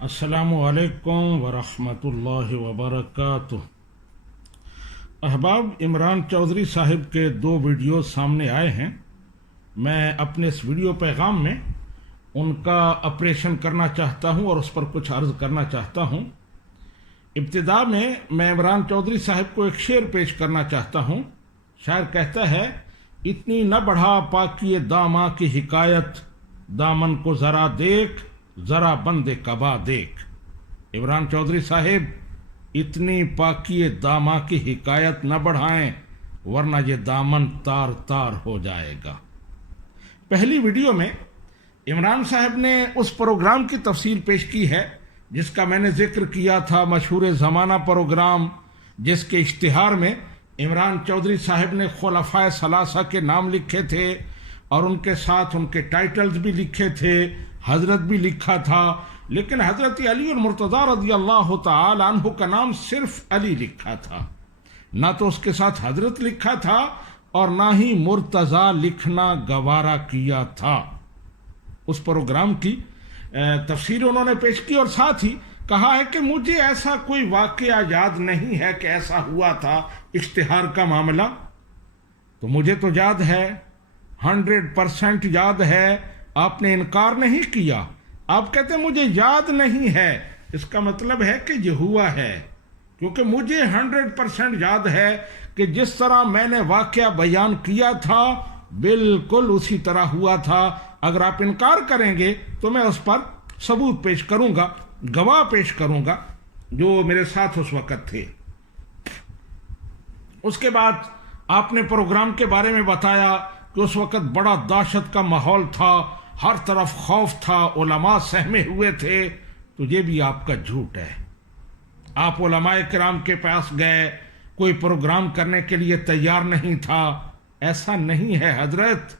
السلام علیکم ورحمۃ وبرکاتہ۔ احباب، عمران چودھری صاحب کے 2 ویڈیو سامنے آئے ہیں۔ میں اپنے اس ویڈیو پیغام میں ان کا اپریشن کرنا چاہتا ہوں اور اس پر کچھ عرض کرنا چاہتا ہوں۔ ابتدا میں عمران چودھری صاحب کو ایک شعر پیش کرنا چاہتا ہوں۔ شاعر کہتا ہے، اتنی نہ بڑھا پاکی داماں کی حکایت، دامن کو ذرا دیکھ، ذرا بند قبا دیکھ۔ عمران چودھری صاحب، اتنی پاکی داماں کی حکایت نہ بڑھائیں ورنہ یہ دامن تار تار ہو جائے گا۔ پہلی ویڈیو میں عمران صاحب نے اس پروگرام کی تفصیل پیش کی ہے جس کا میں نے ذکر کیا تھا، مشہور زمانہ پروگرام، جس کے اشتہار میں عمران چودھری صاحب نے خلفائے ثلاثہ کے نام لکھے تھے اور ان کے ساتھ ان کے ٹائٹلز بھی لکھے تھے، حضرت بھی لکھا تھا، لیکن حضرت علی المرتضیٰ رضی اللہ تعالی عنہ کا نام صرف علی لکھا تھا، نہ تو اس کے ساتھ حضرت لکھا تھا اور نہ ہی مرتضیٰ لکھنا گوارا کیا تھا۔ اس پروگرام کی تفسیر انہوں نے پیش کی اور ساتھ ہی کہا ہے کہ مجھے ایسا کوئی واقعہ یاد نہیں ہے کہ ایسا ہوا تھا اشتہار کا معاملہ۔ تو مجھے تو یاد ہے، 100% یاد ہے، آپ نے انکار نہیں کیا۔ آپ کہتے ہیں مجھے یاد نہیں ہے، اس کا مطلب ہے کہ یہ ہوا ہے، کیونکہ مجھے 100% یاد ہے کہ جس طرح میں نے واقعہ بیان کیا تھا بالکل اسی طرح ہوا تھا۔ اگر آپ انکار کریں گے تو میں اس پر ثبوت پیش کروں گا، گواہ پیش کروں گا جو میرے ساتھ اس وقت تھے۔ اس کے بعد آپ نے پروگرام کے بارے میں بتایا کہ اس وقت بڑا دہشت کا ماحول تھا، ہر طرف خوف تھا، علماء سہمے ہوئے تھے۔ تو یہ بھی آپ کا جھوٹ ہے۔ آپ علماء کرام کے پاس گئے، کوئی پروگرام کرنے کے لیے تیار نہیں تھا، ایسا نہیں ہے حضرت۔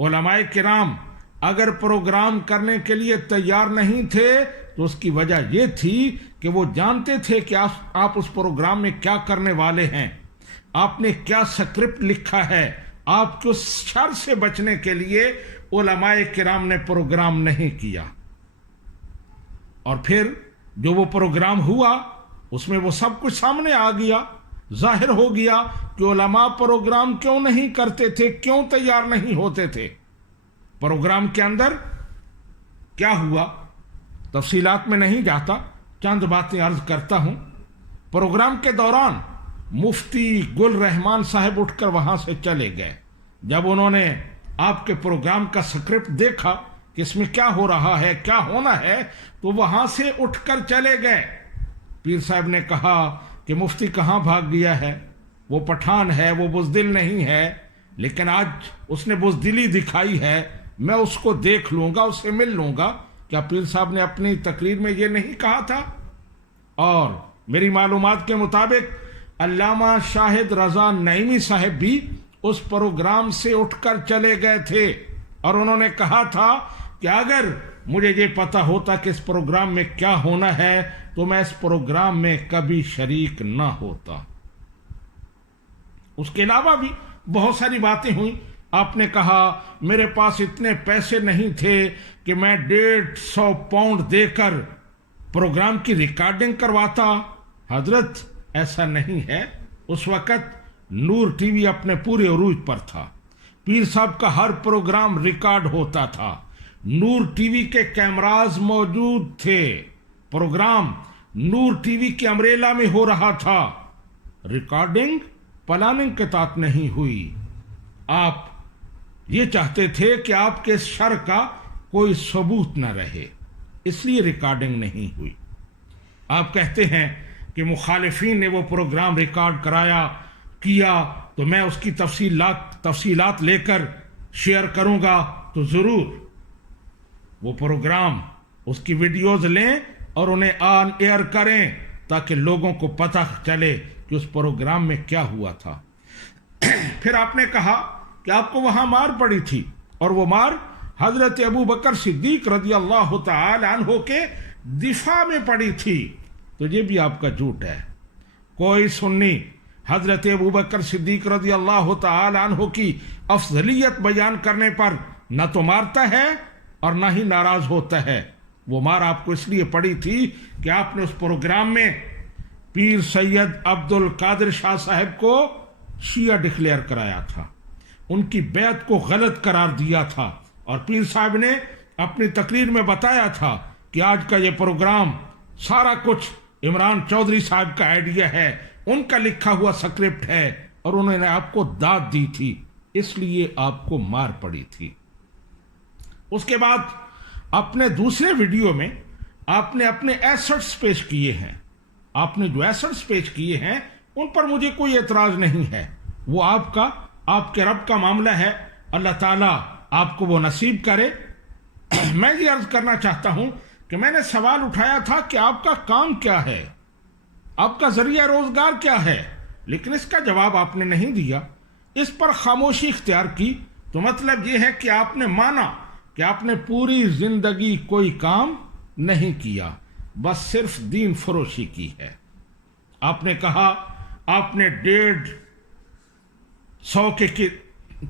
علماء کرام اگر پروگرام کرنے کے لیے تیار نہیں تھے تو اس کی وجہ یہ تھی کہ وہ جانتے تھے کہ آپ اس پروگرام میں کیا کرنے والے ہیں، آپ نے کیا سکرپٹ لکھا ہے۔ آپ کے شر سے بچنے کے لیے علماء کرام نے پروگرام نہیں کیا، اور پھر جو وہ پروگرام ہوا اس میں وہ سب کچھ سامنے آ گیا، ظاہر ہو گیا کہ علماء پروگرام کیوں نہیں کرتے تھے، کیوں تیار نہیں ہوتے تھے۔ پروگرام کے اندر کیا ہوا تفصیلات میں نہیں جاتا، چند باتیں عرض کرتا ہوں۔ پروگرام کے دوران مفتی گل رحمان صاحب اٹھ کر وہاں سے چلے گئے۔ جب انہوں نے آپ کے پروگرام کا سکرپٹ دیکھا کہ اس میں کیا ہو رہا ہے، کیا ہونا ہے، تو وہاں سے اٹھ کر چلے گئے۔ پیر صاحب نے کہا کہ مفتی کہاں بھاگ گیا ہے، وہ پٹھان ہے، وہ بزدل نہیں ہے، لیکن آج اس نے بزدلی دکھائی ہے، میں اس کو دیکھ لوں گا، اس سے مل لوں گا۔ کیا پیر صاحب نے اپنی تقریر میں یہ نہیں کہا تھا؟ اور میری معلومات کے مطابق علامہ شاہد رضا نعیمی صاحب بھی اس پروگرام سے اٹھ کر چلے گئے تھے، اور انہوں نے کہا تھا کہ اگر مجھے یہ پتا ہوتا کہ اس پروگرام میں کیا ہونا ہے تو میں اس پروگرام میں کبھی شریک نہ ہوتا۔ اس کے علاوہ بھی بہت ساری باتیں ہوئیں۔ آپ نے کہا میرے پاس اتنے پیسے نہیں تھے کہ میں 150 پاؤنڈ دے کر پروگرام کی ریکارڈنگ کرواتا۔ حضرت ایسا نہیں ہے، اس وقت نور ٹی وی اپنے پورے عروج پر تھا، پیر صاحب کا ہر پروگرام ریکارڈ ہوتا تھا، نور ٹی وی کے کیمراز موجود تھے، پروگرام نور ٹی وی کے امبریلا میں ہو رہا تھا، ریکارڈنگ پلاننگ کے تحت نہیں ہوئی۔ آپ یہ چاہتے تھے کہ آپ کے شر کا کوئی ثبوت نہ رہے، اس لیے ریکارڈنگ نہیں ہوئی۔ آپ کہتے ہیں کہ مخالفین نے وہ پروگرام ریکارڈ کیا تو میں اس کی تفصیلات لے کر شیئر کروں گا، تو ضرور وہ پروگرام، اس کی ویڈیوز لیں اور انہیں آن ایئر کریں تاکہ لوگوں کو پتہ چلے کہ اس پروگرام میں کیا ہوا تھا۔ پھر آپ نے کہا کہ آپ کو وہاں مار پڑی تھی، اور وہ مار حضرت ابو بکر صدیق رضی اللہ تعالی عنہ کے دفاع میں پڑی تھی۔ تو یہ بھی آپ کا جھوٹ ہے۔ کوئی سنی حضرت ابو بکر صدیق رضی اللہ تعالی عنہ کی افضلیت بیان کرنے پر نہ تو مارتا ہے اور نہ ہی ناراض ہوتا ہے۔ وہ मार आपको इसलिए पड़ी थी कि आपने उस प्रोग्राम में पीर सैयद अब्दुल कादिर शाह साहब को शिया डिक्लेयर कराया था, उनकी बैत को गलत करार दिया था। और पीर साहब ने अपनी तकरीर में बताया था कि आज का ये प्रोग्राम सारा कुछ इमरान चौधरी साहब का आइडिया है, उनका लिखा हुआ स्क्रिप्ट है, और उन्होंने आपको दाद दी थी, इसलिए आपको मार पड़ी थी। उसके बाद अपने दूसरे वीडियो में आपने अपने एसेट्स पेश किए हैं। आपने जो एसेट्स पेश किए हैं उन पर मुझे कोई एतराज नहीं है, वो आपका आपके रब का मामला है, अल्लाह ताला आपको वो नसीब करे। मैं ये अर्ज करना चाहता हूं कि मैंने सवाल उठाया था कि आपका काम क्या है, आपका जरिया रोजगार क्या है, लेकिन इसका जवाब आपने नहीं दिया, इस पर खामोशी इख्तियार की। तो मतलब ये है कि आपने माना कि आपने पूरी जिंदगी कोई काम नहीं किया, बस सिर्फ दीन फरोशी की है। आपने कहा आपने 150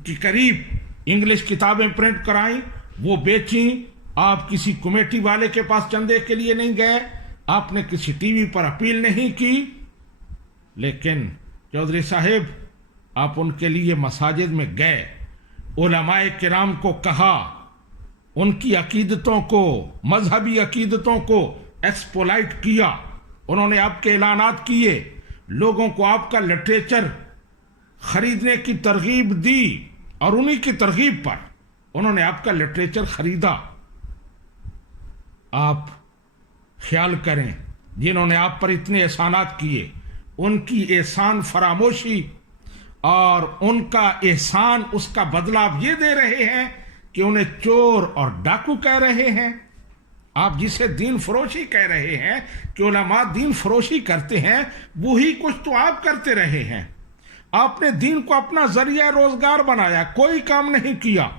के करीब इंग्लिश किताबें प्रिंट कराई, वो बेची, आप किसी कमेटी वाले के पास चंदे के लिए नहीं गए, आपने किसी टीवी पर अपील नहीं की, लेकिन चौधरी साहिब आप उनके लिए मसाजिद में गए, उलमाए किराम को कहा, उनकी अकीदतों को, मजहबी अकीदतों को एक्सपोलाइट किया, उन्होंने आपके ऐलानात किए, लोगों को आपका लिटरेचर खरीदने की तरगीब दी, और उन्हीं की तरगीब पर उन्होंने आपका लिटरेचर खरीदा। आप ख्याल करें, जिन्होंने आप पर इतने एहसानात किए, उनकी एहसान फरामोशी और उनका एहसान, उसका बदला आप ये दे रहे हैं कि उन्हें चोर और डाकू कह रहे हैं। आप जिसे दीन फरोशी कह रहे हैं कि उलमा दीन फरोशी करते हैं, वही कुछ तो आप करते रहे हैं। आपने दीन को अपना जरिया रोजगार बनाया, कोई काम नहीं किया।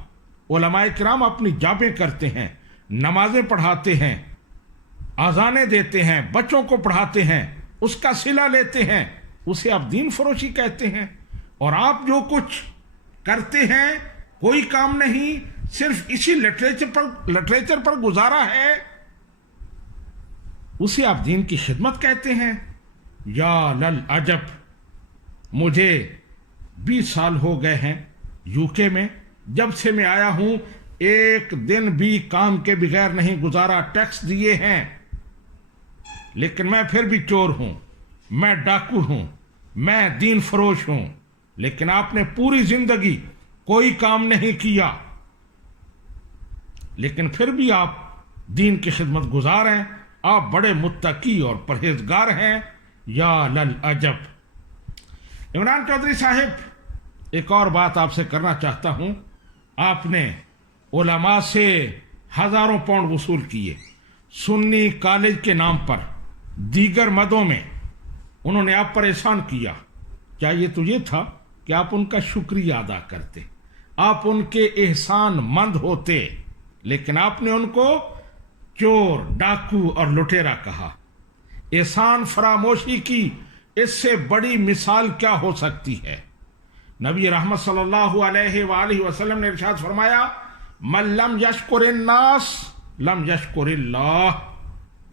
उलमाए किराम अपनी जाबें करते हैं, नमाजें पढ़ाते हैं, आजानें देते हैं, बच्चों को पढ़ाते हैं, उसका सिला लेते हैं, उसे आप दीन फरोशी कहते हैं। और आप जो कुछ करते हैं कोई काम नहीं, सिर्फ इसी लिटरेचर पर गुजारा है, उसे आप दीन की खिदमत कहते हैं। या लल अजब, मुझे 20 साल हो गए हैं यूके में, जब से मैं आया हूं एक दिन भी काम के बगैर नहीं गुजारा, टैक्स दिए हैं, लेकिन मैं फिर भी चोर हूं, मैं डाकू हूं, मैं दीन फरोश हूं। लेकिन आपने पूरी जिंदगी कोई काम नहीं किया, लेकिन फिर भी आप दीन की खिदमत गुजार हैं, आप बड़े मुत्तकी और परहेजगार हैं। या लल अजब। इमरान चौधरी साहिब, एक और बात आपसे करना चाहता हूं, आपने उलमा से हजारों पाउंड वसूल किए, सुन्नी कॉलेज के नाम पर, दीगर मदों में उन्होंने आप पर एहसान किया। चाहिए तो ये था कि आप उनका शुक्रिया अदा करते, आप उनके एहसान मंद होते, लेकिन आपने उनको चोर, डाकू और लुटेरा कहा, एहसान फरामोशी की। इससे बड़ी मिसाल क्या हो सकती है? नबी रहमत सल्लल्लाहु अलैहि वसल्लम ने इरशाद फरमाया, मन लम यशकुरिन नास लम यशकुरिल्लाह,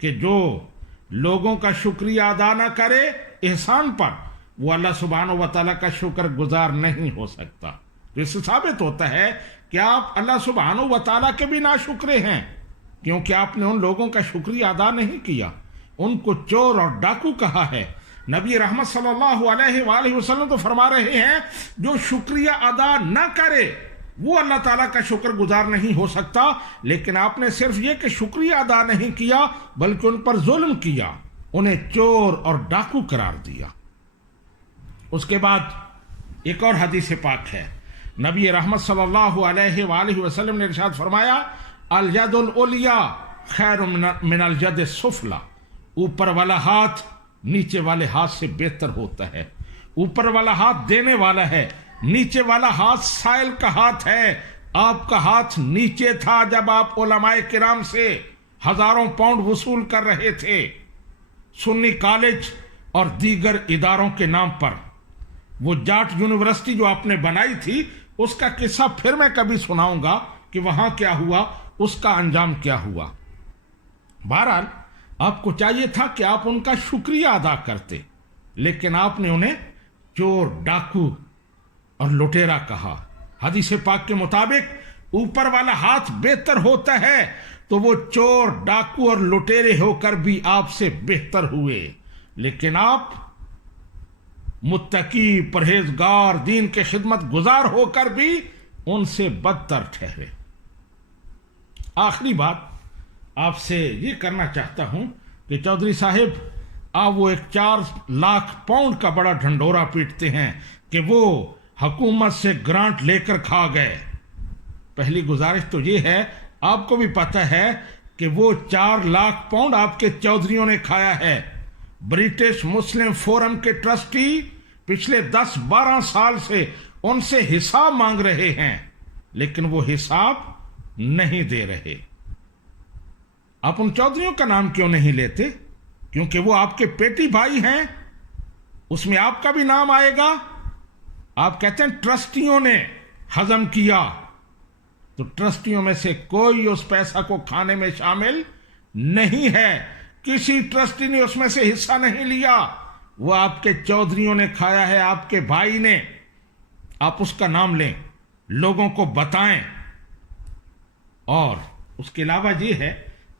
कि जो लोगों का शुक्रिया अदा न करे एहसान पर, वो अल्लाह सुब्हानहु व तआला का शुक्र गुजार नहीं हो सकता। तो इससे साबित होता है कि आप अल्लाह सुब्हानहु व तआला के भी नाशुक्रे हैं, क्योंकि आपने उन लोगों का शुक्रिया अदा नहीं किया, उनको चोर और डाकू कहा है। नबी रहमत सल्लल्लाहु अलैहि वसल्लम तो फरमा रहे हैं, जो शुक्रिया अदा न करे वो अल्लाह ताला का शुक्र गुजार नहीं हो सकता। लेकिन आपने सिर्फ ये कि शुक्रिया अदा नहीं किया, बल्कि उन पर जुल्म किया, उन्हें चोर और डाकू करार दिया। उसके बाद एक और हदीस पाक है, नबी रहमत सल्लल्लाहु अलैहि वसल्लम ने इरशाद फरमाया, अल यदुल उलिया खैरुम मिनल यद सुफला, ऊपर वाला हाथ नीचे वाले हाथ से बेहतर होता है। ऊपर वाला हाथ देने वाला है, नीचे वाला हाथ साइल का हाथ है। आपका हाथ नीचे था जब आप उलमाए किराम से हजारों पाउंड वसूल कर रहे थे, सुन्नी कॉलेज और दीगर इदारों के नाम पर। वो जाट यूनिवर्सिटी जो आपने बनाई थी, उसका किस्सा फिर मैं कभी सुनाऊंगा कि वहां क्या हुआ, उसका अंजाम क्या हुआ। बहरहाल आपको चाहिए था कि आप उनका शुक्रिया अदा करते, लेकिन आपने उन्हें चोर, डाकू और लुटेरा कहा। हदीस पाक के मुताबिक ऊपर वाला हाथ बेहतर होता है तो वो चोर, डाकू और लुटेरे होकर भी आपसे बेहतर हुए, लेकिन आप मुत्तकी, परहेजगार, दीन के खिदमत गुजार होकर भी उनसे बदतर ठहरे। आखिरी बात आपसे ये करना चाहता हूं कि चौधरी साहिब, आप वो एक 4 लाख पाउंड का बड़ा ढंडोरा पीटते हैं कि वो हुकूमत से ग्रांट लेकर खा गए। पहली गुजारिश तो ये है, आपको भी पता है कि वो 4 लाख पाउंड आपके चौधरियों ने खाया है। ब्रिटिश मुस्लिम फोरम के ट्रस्टी पिछले 10-12 साल से उनसे हिसाब मांग रहे हैं, लेकिन वो हिसाब नहीं दे रहे। आप उन चौधरियों का नाम क्यों नहीं लेते? क्योंकि वो आपके पेटी भाई हैं, उसमें आपका भी नाम आएगा। आप कहते हैं ट्रस्टियों ने हजम किया, तो ट्रस्टियों में से कोई उस पैसा को खाने में शामिल नहीं है। किसी ट्रस्टी ने उसमें से हिस्सा नहीं लिया, वो आपके चौधरियों ने खाया है, आपके भाई ने। आप उसका नाम लें, लोगों को बताएं। और उसके अलावा ये है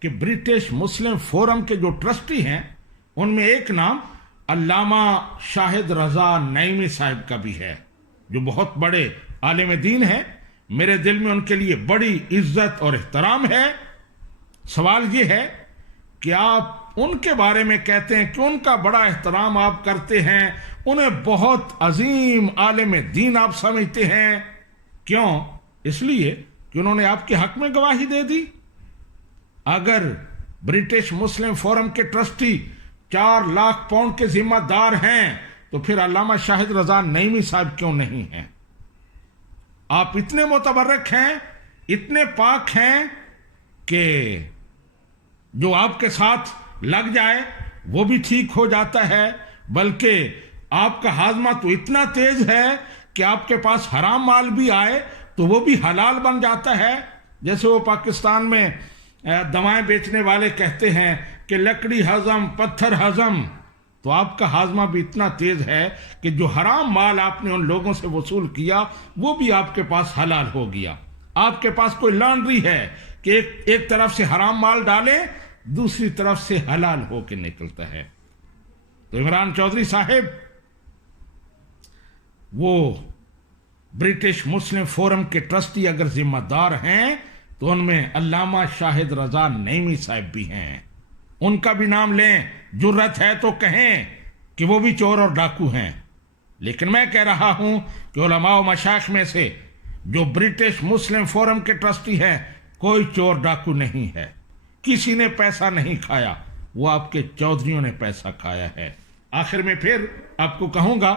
कि ब्रिटिश मुस्लिम फोरम के जो ट्रस्टी हैं उनमें एक नाम अल्लामा शाहिद रजा नईमी साहब का भी है, जो बहुत बड़े आलिम दीन हैं। मेरे दिल में उनके लिए बड़ी इज्जत और एहतराम है। सवाल ये है कि आप उनके बारे में कहते हैं कि उनका बड़ा एहतराम आप करते हैं, उन्हें बहुत अजीम आलिम दीन आप समझते हैं। क्यों? इसलिए कि उन्होंने आपके हक में गवाही दे दी। अगर ब्रिटिश मुस्लिम फोरम के ट्रस्टी 4 लाख पाउंड के जिम्मेदार हैं, तो फिर अल्लामा शाहिद रजा नईमी साहब क्यों नहीं हैं? आप इतने मुतबर्रक हैं, इतने पाक हैं कि जो आपके साथ लग जाए वो भी ठीक हो जाता है, बल्कि आपका हाजमा तो इतना तेज है कि आपके पास हराम माल भी आए तो वो भी हलाल बन जाता है। जैसे वो पाकिस्तान में दवाएं बेचने वाले कहते हैं कि लकड़ी हजम, पत्थर हजम, तो आपका हाजमा भी इतना तेज है कि जो हराम माल आपने उन लोगों से वसूल किया वो भी आपके पास हलाल हो गया। आपके पास कोई लॉन्ड्री है कि एक तरफ से हराम माल डाले, दूसरी तरफ से हलाल होके निकलता है। तो इमरान चौधरी साहब, वो ब्रिटिश मुस्लिम फोरम के ट्रस्टी अगर जिम्मेदार हैं तो उनमें अल्लामा शाहिद रजा नईमी साहब भी हैं। उनका भी नाम लें, जुर्रत है तो कहें कि वो भी चोर और डाकू हैं। लेकिन मैं कह रहा हूं कि उलमा व मशाइख में से जो ब्रिटिश मुस्लिम फोरम के ट्रस्टी हैं, कोई चोर डाकू नहीं है। किसी ने पैसा नहीं खाया, वो आपके चौधरियों ने पैसा खाया है। आखिर में फिर आपको कहूंगा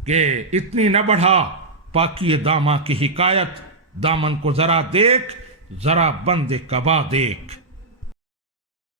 कि इतनी न बढ़ा पाकी दामा की हिकायत, दामन को जरा देख, जरा बंद कबा देख।